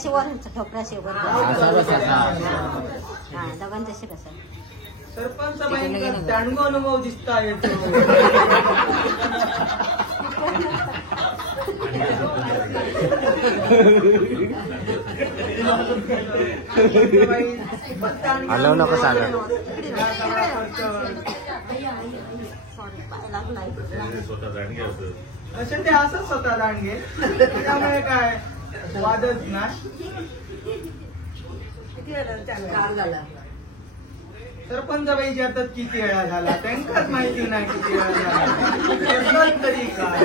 अशी वरून ठोकराशी वर दोघांचं असे कसं सरपंच दांडगो अनुभव दिसता येतो. हलवू नको सागर. असे ते असंच स्वतः दांडगे त्यामुळे काय वादच नाही. सरपंच बाई विचारतात किती वेळा झाला त्यांकाच माहिती नाही किती वेळा झाला तरी काय.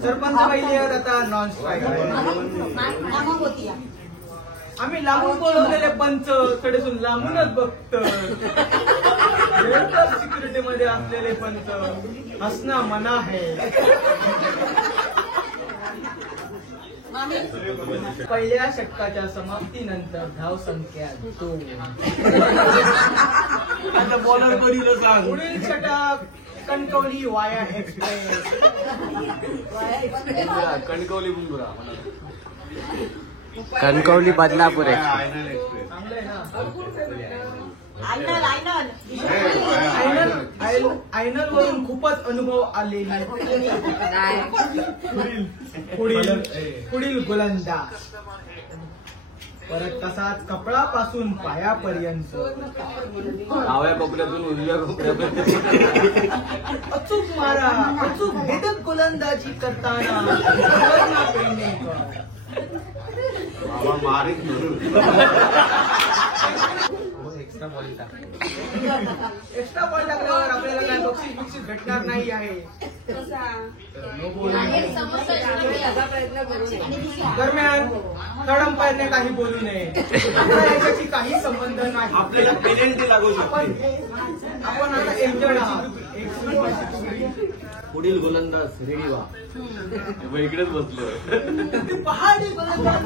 सरपंच बाई आता नॉन स्ट्राईक आम्ही लांबून बोलवलेले पंच कडेसून लांबूनच बघतो. सिक्युरिटी मध्ये असलेले पंच हसणं मना आहे. पहिल्या षटकाच्या समाप्तीनंतर धावसंख्या 2. आता बॉलर करील सांग. पुढील षटक कणकवली वाया एक्सप्रेस. कणकवली बुंबुरा कणकवली बदलापूर आहे. चांगलंय ना. आयनल आयनल वरून खूपच अनुभव आलेला. पुढील गोलंदाज परत तसाच कपडापासून पायापर्यंत डाव्या कोपऱ्यातून उजव्या कोपऱ्यापर्यंत अचूक मारा अचूक भेदक गोलंदाजी करताना मारीत एक्स्ट्रा बॉल टाकल्यावर आपल्याला काय बक्षीस भेटणार नाही आहे. दरम्यान थर्ड अंपायरने काही बोलू नये. याच्याशी काही संबंध नाही. आपल्याला पेनल्टी लागू शकते. आपण आता इंजर्ड आहात. पुढील गोलंदाज रेडी व्हा. इकडेच बसलो. पहाडी गोलंदाज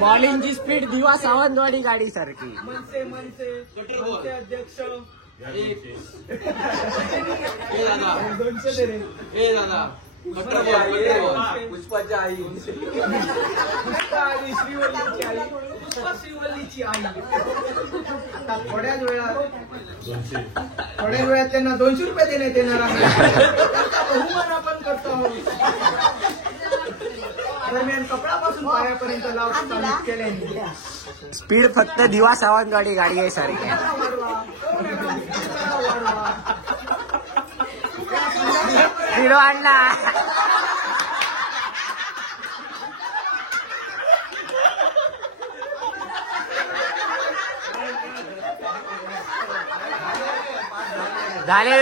बॉलिंगची स्पीड दिवा सावंतवाडी गाडी सारखी. मनसे अध्यक्ष 200 दे रे. पुष्पाची आई श्रीवल्लीची आई. आता थोड्याच वेळात त्यांना 200 रुपये देण्यात येणार आहे. त्याचा बहुमान आपण करतो आहोत. दरम्यान कपडापासून पायापर्यंत लाव चालू केल्याने स्पीड फक्त दिवा सावंतवाडी गाडी आहे सारखी. स्पीड वाढला. झाले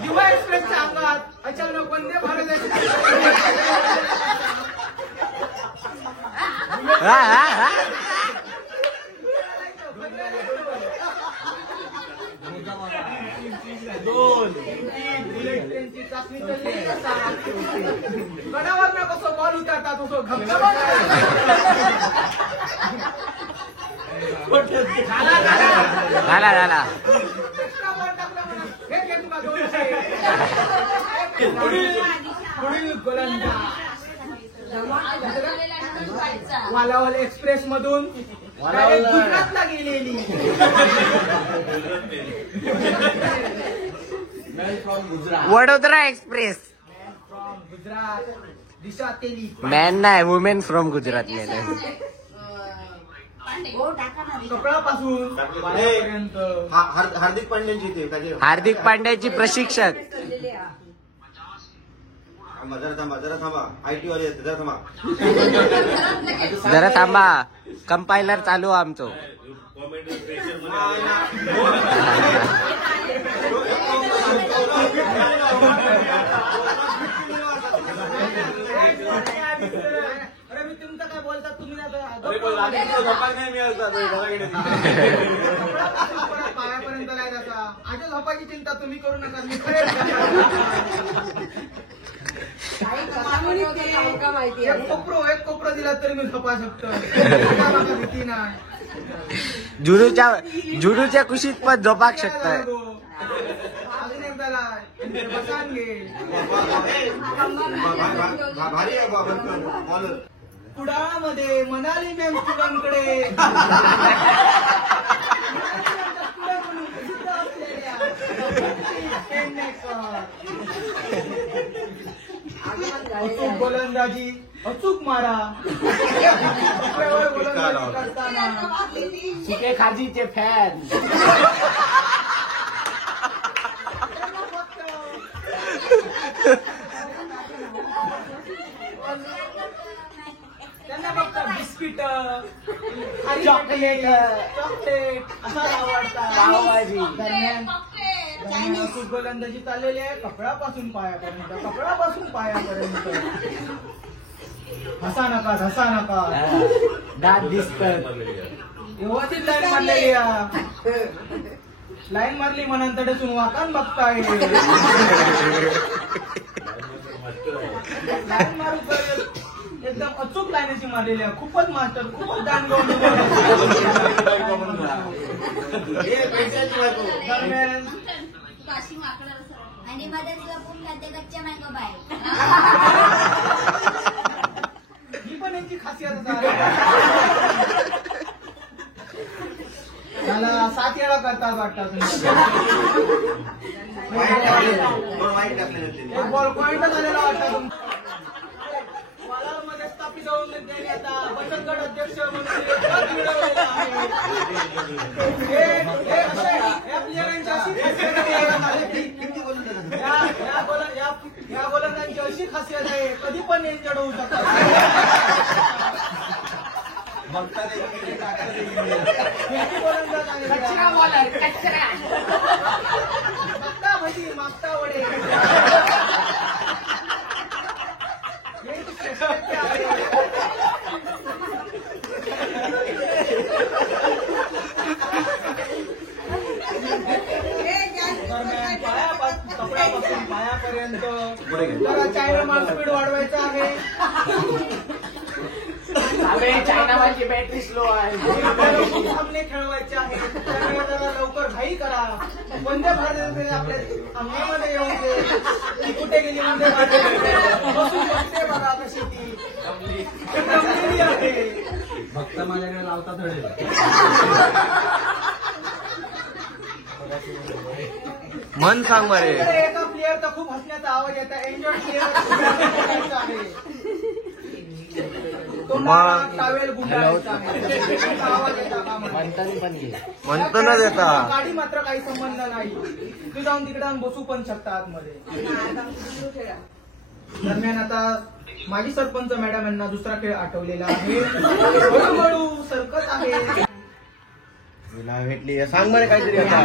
दिवा एक्सप्रेसच्या अंगात अचानक वंदे भारत बुलेटची चाचणी चालली. गडावर ना कसं बॉल उतरता तसं घबघबा झाला. पुढील गोलंदाज वालावल एक्सप्रेस मधून गुजरातला गेलेली Vadodara express. From Gujarat Disha Teli. Man नाही, वुमेन फ्रॉम गुजरात. कपडापासून पायापर्यंत हार्दिक पांड्यांची ते हार्दिक पांड्याची प्रशिक्षक. जरा थांबा आयटी वाले जरा थांबा. जरा थांबा, कंपायलर चालू आमचं. अरे मी तुमचं काय बोलतात तुम्ही आता माझ्या झोपायची चिंता तुम्ही करू नका मी एक कोपरा दिला तरी मी झोपा शकतो भीती नाही जुडूच्या कुशीत पण झोपाक शकताय. अजून एकदा बसान घे कुडाळमध्ये मनाली मॅम स्टुडंटकडे अचूक गोलंदाजी अचूक मारा गोलंदाजी करताना सुके खाजीचे फॅन. त्यांना फक्त बिस्किट चॉकलेट असा आवडतात. पावभाजी. दरम्यान अचूक गोलंदाजी चाललेली आहे कपड्यापासून पायापर्यंत हसा नका दात दिसतात. व्यवस्थित लाईन मारलेली लाईन मारली म्हणून तडसून वाकान बघताय लाईन मारू एकदम अचूक लाईनची मारलेली आहे. खूपच मास्टर खूपच दांडगो दरम्यान आणि मदत लपून खाते कच्च्या मँगो बाय. ही पण यांची खासियत मला 7 वेळा करतात वाटतात बॉल पॉइंट झालेला वाटतं मध्ये स्थापित होऊन त्यांनी आता बचत गट अध्यक्ष म्हणून मिळवलेला आहे. या प्लेयरांची अशी खासियत या गोलंदाजांची अशी खासियत आहे कधी पण इंजर्ड होऊ शकतात. मागता वडे कपड्यापासून पायापर्यंत जरा चायना माल स्पीड वाढवायचा आहे. चायनाची बॅटरी स्लो आहे. सामने खेळवायचे आहेत त्यामुळे जरा लवकर घाई करा. वंदे भारत आपल्या अंगामध्ये येऊन दे. कुठे गेली वंदे भारत बसून बसते बघा कशी ती जमलेली आहे. भक्त माझ्याकडे लावता थोडे मन सांग बरे. एका प्लेअरचा खूप हसण्याचा आवाज येत आहे. एन्जॉय प्लेअर आहे टावेल गुंडाळायचा आहे. आवाज येता म्हणतो ना देता गाडी मात्र काही संबंध नाही. तू जाऊन तिकडे बसू पण शकता आतमध्ये. दरम्यान आता माजी सरपंच मॅडम यांना दुसरा खेळ आठवलेला आहे. हळूहळू सरकत आहे. भेटली सांग बरे काहीतरी आता.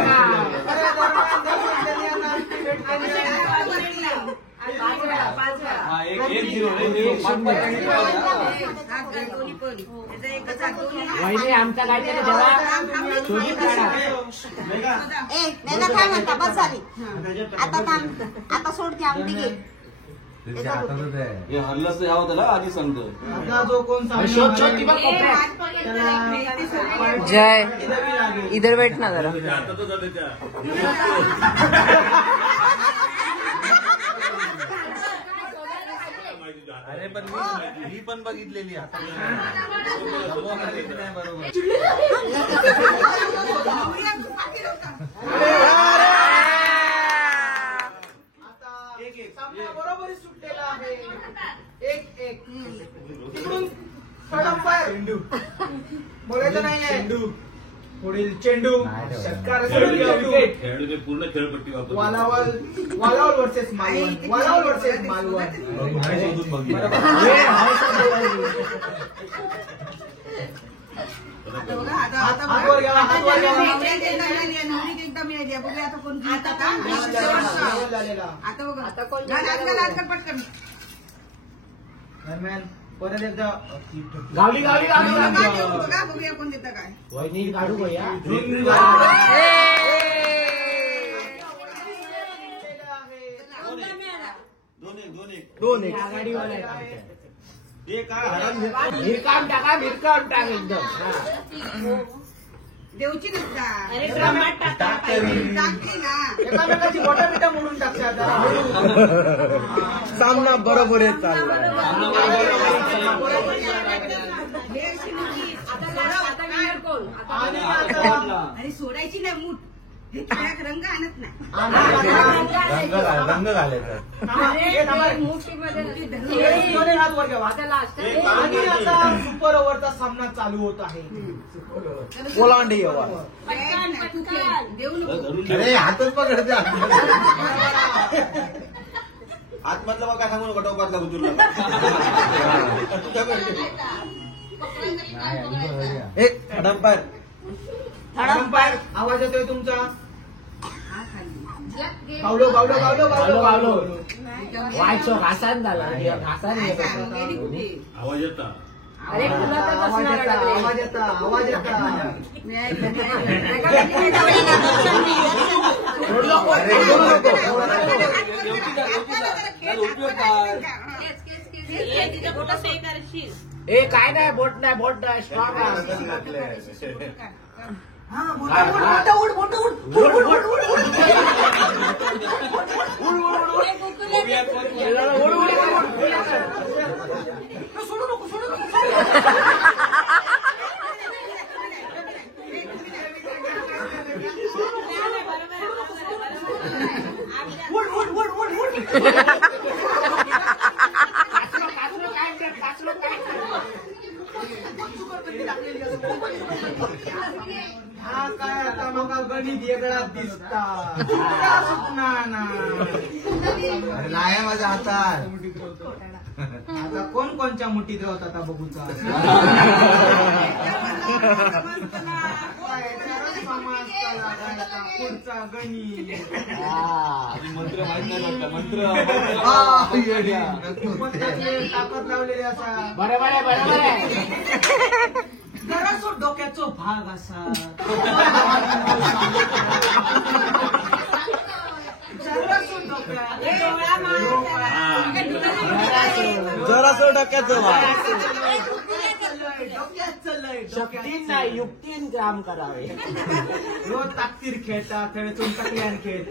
वहिनी आमच्या काहीतरी काय म्हणता बस झाली आता सोडते आमटी घे. हे हल्लच यावं त्याला आधी सांगतो. जो कोण जय इधर बैठ ना जरा. अरे पण मी पण बघितलेली आता बरोबरी सुटलेला आहे. 1-1 तिकडून चेंडू बोलायचं नाहीये. पुढील चेंडू षटकार खेळाडूने पूर्ण खेळपट्टी वापरली. वालावल वर्सेस मालवण. हातवर घ्या दरम्यान परत एकदा गावली वहिनी काढू दोन एक गाडीवाला हे काय हराम घेतो? भिरकाम टाका एकदम हा. देवची नसता एकामेकाची बोटा बिटा म्हणून टाकते आता. सामना बरोबर आहे चालला. आणि आता आणि सोडायची नाही मूठ हे खेळात रंग आणत नाही रंग घालायचा. हात वर घ्यावा. आणि आता सुपर ओव्हरचा सामना चालू होत आहे. ओलांडी येवा. देऊ नको अरे हातच पकडते आतमधलं मग काय सांगू नको टोपातला उचलला. एक अंपायर अंपायर आवाज येतोय तुमचा. बावलो बावलो बावलो बावलो बावलो. वायचो घासान झाला घासान येत आवाज येता. अरे तुला तर आवाज बसणार येता लागले. आवाज येता आवाज येता. ए काय नाही बोट नाही स्ट्रॉंग हा काय आता मग गणित वेगळा दिसता. सुटणार ना. नाही माझ्या हातात. आता कोण कोणच्या मुठीत राहत आता बघूचा. पुढचा गणित मंत्र माहित नाही वाटतं. मंत्र ताकद लावलेली असा. बरोबर आहे जरासो डोक्याचो भाग असा. जरासो डोक्यात जरासं डोक्याचं शक्तीन नाही युक्तीन काम करावे. रोज ताकतीर खेळता थंयसून तकल्यान खेळत.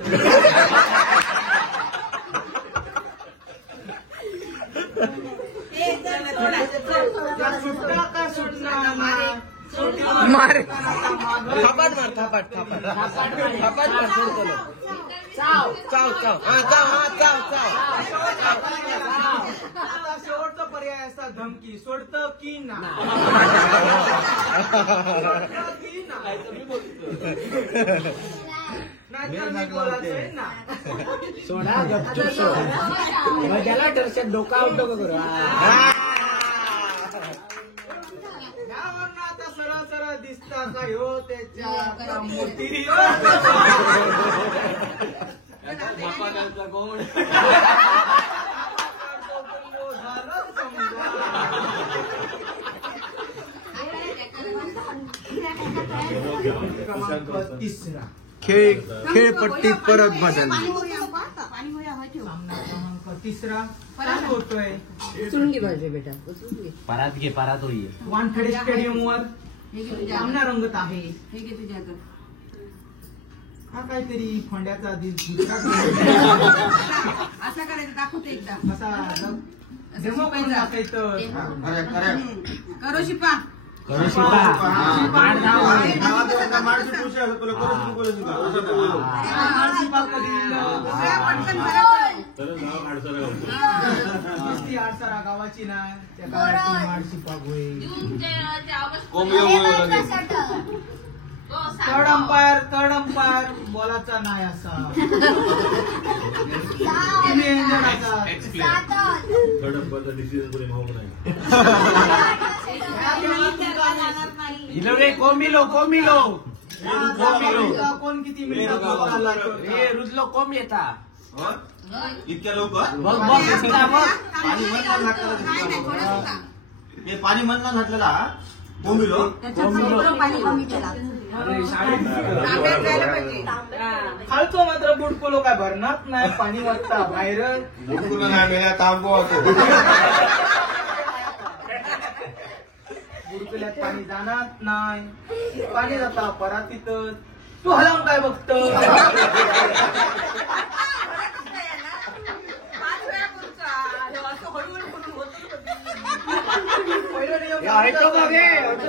सुटता का सुटणार ना. मार थापाट मार थापाट मार सोडतो. चाव चाव चाव हा चाव हा चाव चाव. आता शेवटचा पर्याय असा धमकी. सोडतं की ना. नाहीतर मी बोलायचंय ना. सोडा गपचूप सोड. ज्याला दर्शन डोका उठो करू यावरनं आता सरळ सरळ दिसता का ह्यो त्याच्या मोठी बापा त्यांचा कोण तिसरा खेळपट्टी परत बदलली. क्रमांक तिसरा चालू होतोय. परात घे परात होईल. वानखडे स्टेडियम वर सामना रंगत आहे. हा काहीतरी फंड्याचा असं करायचं दाखवते एकदा असा डेमो करून दाखवायचं. करो शिपा नुसती आडसारा गावाची ना त्या गावाची माडशिपा होय. थर्ड अंपायर बोलाचा नाही असा. नियोजनाचा. डिसिजन कोणी भाऊ नाही. कोमिलो कोण किती मिनिटात हे रुजलो कोम येता इतक्या लवकर बघ दिसला बघ. पाणी म्हणला हे पाणी म्हणला घातलेला बोंबिलो पाणी कमी केला खालचो मात्र बुडकुलो काय भरणार नाही पाणी वाजता बाहेर बुडकुलो नाही मिळाला तांबो होतो बुडकुल्यात पाणी जाणार नाही पाणी जाता परातीतच तू हलावून काय बघतो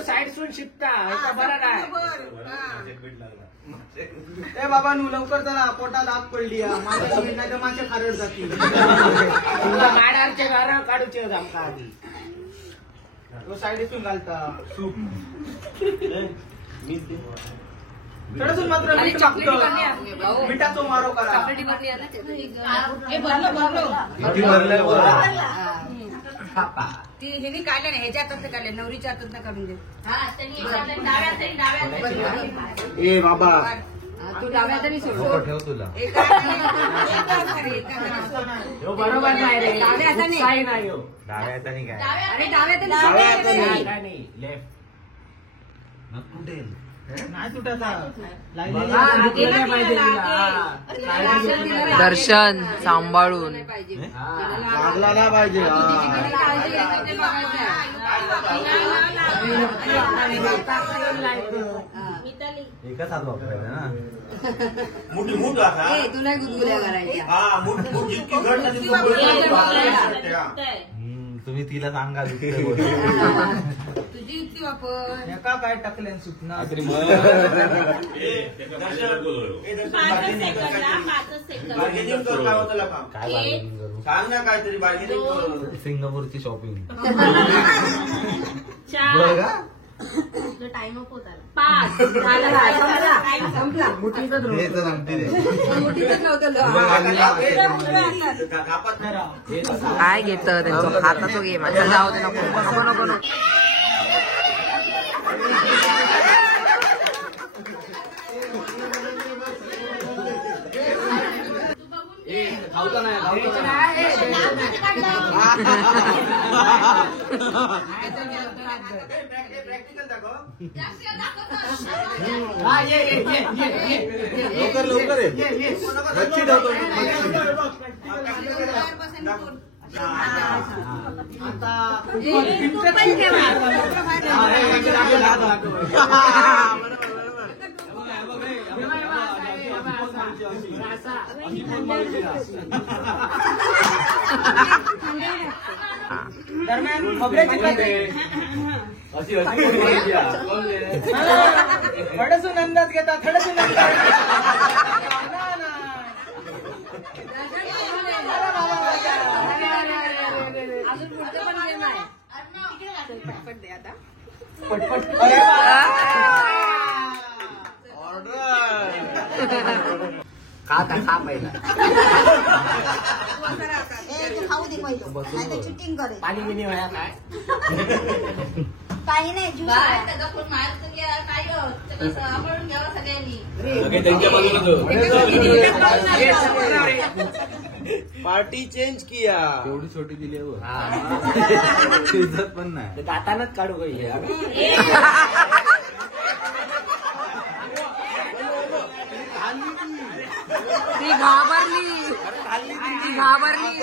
साईडसून शिकता बरं नाही ए बाबा नू लवकर चला पोटात आग पडली माझ्या नाही तर माझ्या खारड जाती तुमच्या माडारचे घर काढूचे आमका आधी तो साईडीतून घालता चढसून मात्र मीठ मागतो मिठाचो मारो करा हिने काढले ना ह्याच्या हातात काढले नवरीच्या हातात काढून दे ए बाबा तू डाव्या हाताने सोड ठेव तुला बरोबर नाही रे डाव्या हाताने. काही नाही हो. डाव्या हाताने काय अरे डाव्या डाव्या हाताने हाताने नाही लेफ्ट कुठे नाही तुटाचा बघा, दुखलं पाहिजे तिला. दर्शन सांभाळून लागला नाही पाहिजे एकच हात वापरायचा ना तू नाही गुदगुल्या करायच्या तुम्ही तिला सांगा तुझी युक्ती वापर एका काय टाकल्यान सुटणार सांग ना काहीतरी बार्गेनिंग सिंगापूरची शॉपिंग टाइम अप होता काय घेत त्यांचं हाताचं गेम आता जाऊ दे नको नको नको नको लवकर लवकर मच्छी ठेवतो दरम्यान खोबऱ्याची थोडसून अंदाज घेता थोडसून खा पहिला खाऊ दे पहिलं नाही तर चिटिंग करे पाणी बिनी व्हाया काय काही नाही सांभाळून घ्यावं सगळ्यांनी पार्टी चेंज किया एवढी छोटी दिली इज्जत पण नाही दातानच काढू काही ती घाबरली ती घाबरली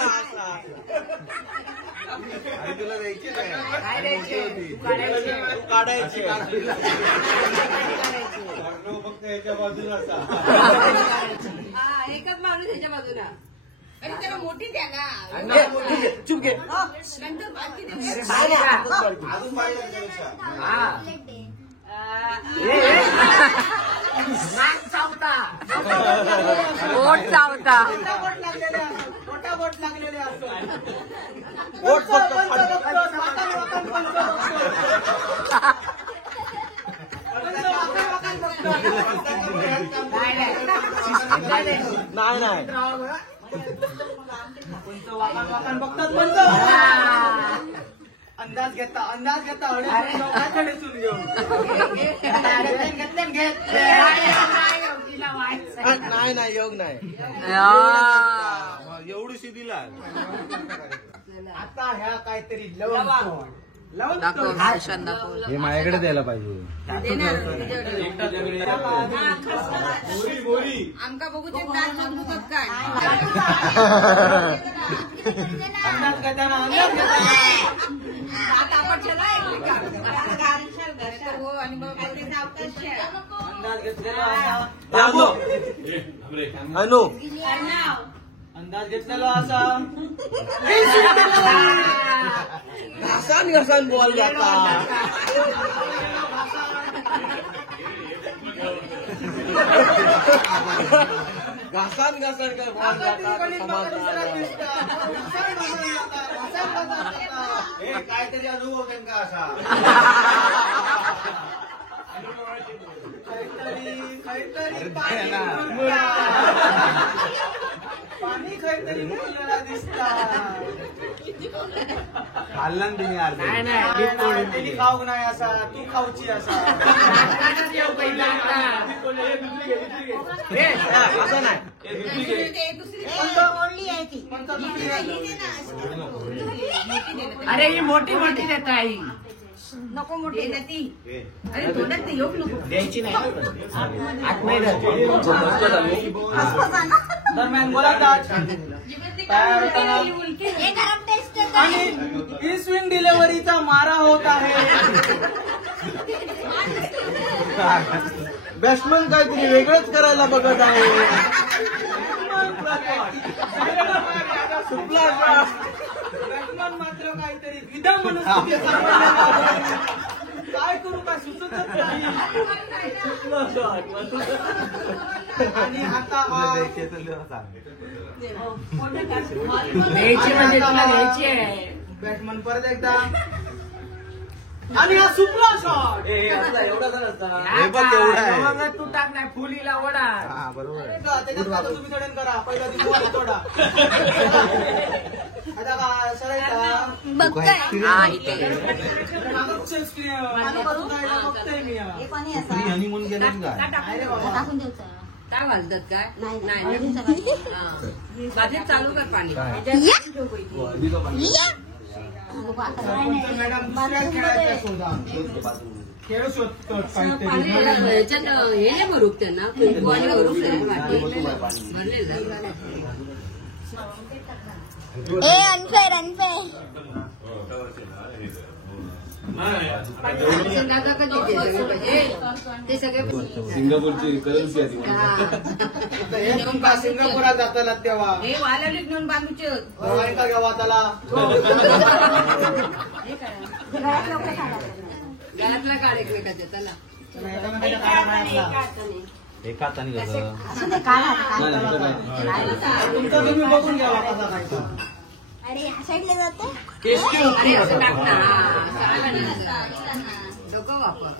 तुला द्यायची काय काढायची फक्त याच्या बाजूला एकच माणूस ह्याच्या बाजूला अरे त्याला मोठी द्या ना चुप घे नंतर बाकी दे. अजून पाहिजे पोट चावता मोठा बोट लागलेले असतो पोट फक्त नाही नाही अंदाज घेता थोडेसून घेऊन नाही योग नाही या. एवढी दिला आता ह्या काहीतरी लवंग लावून दाखव तो. फॅशन दाखव हे माझ्याकडे द्यायला पाहिजे आमका बघू ते दात बघतात काय अंदाज घेताना अंदाज घेताना दात आपटलेला आहे हो आणि मग अंदाज घेतलेला असा अनु अंदाज घेतलेला असा घासान घासान बॉल जाता घासान घासान काय बॉल जाता काहीतरी अनुभव त्यांना असा काहीतरी पाणी काहीतरी मुलाला दिसतात खाल्ला ना तुम्ही अर्धे त्यांनी खाऊ नाही असा तू खाऊची असा असं नाही अरे ही मोठी मोठी देत आई नको मोठी ना ती अरे तोंडात ते योग नको द्यायची नाही आत नाही देत. दरम्यान गोलंदाज तयार होताना आणि ही स्विंग डिलिव्हरीचा मारा होत आहे बॅट्समन काहीतरी वेगळंच करायला बघत आहे बॅट्समन मात्र काहीतरी विधा मनस्थिती काय करू काय सुचतच नाही आणि आता हा द्यायची म्हणजे तुला द्यायची आहे बॅट्समन परत एकदा आणि हा सुपला शॉट हे बघ एवढा आहे मग तू टाक नाही फुलीला ओढा हा बरोबर आहे त्याच्यात तुम्ही चढण करा पहिला दिवस थोडा आता का सरायचा हा इथे बघतोय मी हनीमून गेलं काय काय घालतात काय नाही हा. बाजूत चालू कर पाणी मॅडम दुसऱ्या खेळायच्या शोधा खेळ शोधतो काहीतरी ह्याच्यात हे नाही भरूक त्यांना कुंकवाने भरूक अनफेअर अनफेअर ते सगळे सिंगापूरची करन्सी आहे ती. सिंगापुरात जाताला तेव्हा हे वालवलीत घेऊन बांधूचे का घ्यावा त्याला घरातला काढ एकमेकाच्या त्याला एका हाताने कसं तुमचं तुम्ही बघून घ्यावा कसा खायचा अरे ह्या साईडला जाते अरे असं टाक ना डोकं वापर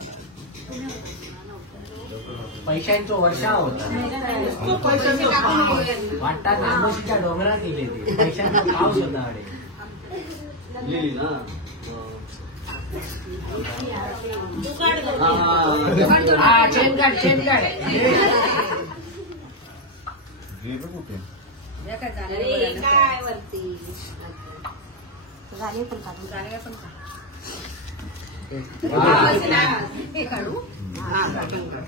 पैशांचा वर्षा होता वाटतात नागोशीच्या डोंगरात गेले ते पैशांचा पाऊस होता अरे लिहिली ना हा चेन काढ हे काय झालं काय वरती झाले पण काढून झालं पण हे काढू हा काढून काढ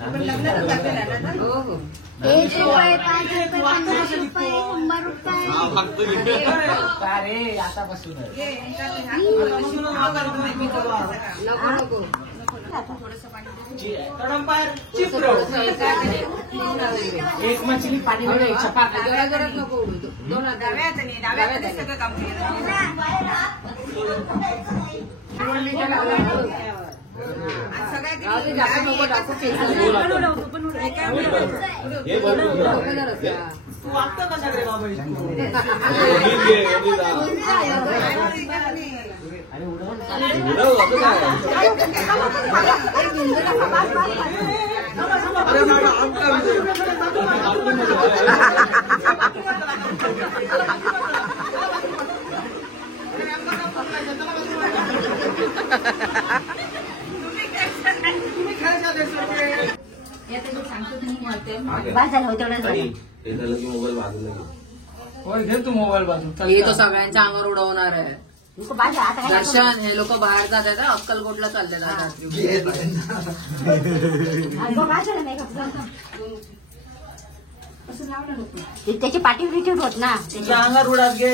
आपण लग्नाला जातेला ना तर? हो हो 1 रुपये 5 रुपये 50 रुपये 100 रुपये अरे आतापासून नको नको तडंपार चित्र एक मछली पाणी मध्ये छपाक जोरात जोरात नको उडू दोन डाव्या हाताने सगळं काम केलं सगळ्यात जास्त नको टाकू हे बरोबर तू वागतं कशा रे बाबा आणि उडवून उडव, असं काय? बस झालं होतं तेवढं झालं. हे झालं की मोबाईल बाजूला घे. होय घे तू मोबाईल बाजू हे तो सगळ्यांच्या अंगावर उडवणार आहे तुमको बाजा आता काय दर्शन हे लोक बाहेर जात आहेत हं, अक्कलकोटला चालले रात्री. बाजा मेकअप त्याची पाठी रिट्यूट होत ना तुझ्या अंगार उडात घे